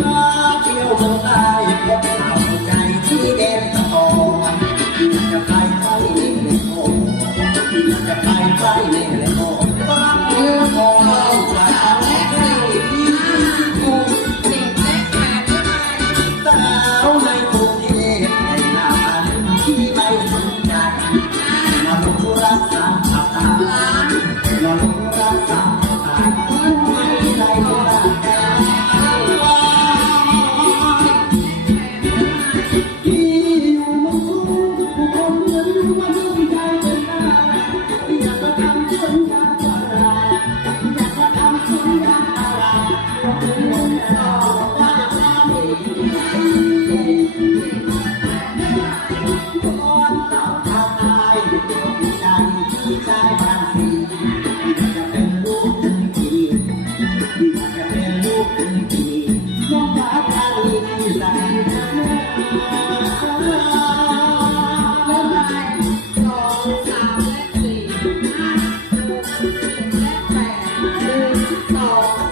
มาเที่ยวเมืองใต้พบสาวใจที่แดนตะกอนที่จะไปเล่นเลยโอ้ที่จะไปเล่นเลยโอ้รักเธอพอเราจะเอาแค่ที่กูสาวในกรุงเทพในหน้าที่ไม่สนใจมาลงรักสามขับตามาลงรักสามขับตาไม่ได้ก็ได้ที่อยู่เมืองกรุงผู้คนเงินมาดึงใจเป็นตาอยากจะทำสัญญาอะไรอยากจะทำสัญญาอะไรก็เป็นเรื่องราวว่าก่อนเต่าทางไทยที่ใจที่ใจบางทีอยากจะเป็นลูกถึงทีอยากจะเป็นลูกถึงทีน้องรักกันสัญญา1 2 3 และ 4 5 6 7 และ 8 1 2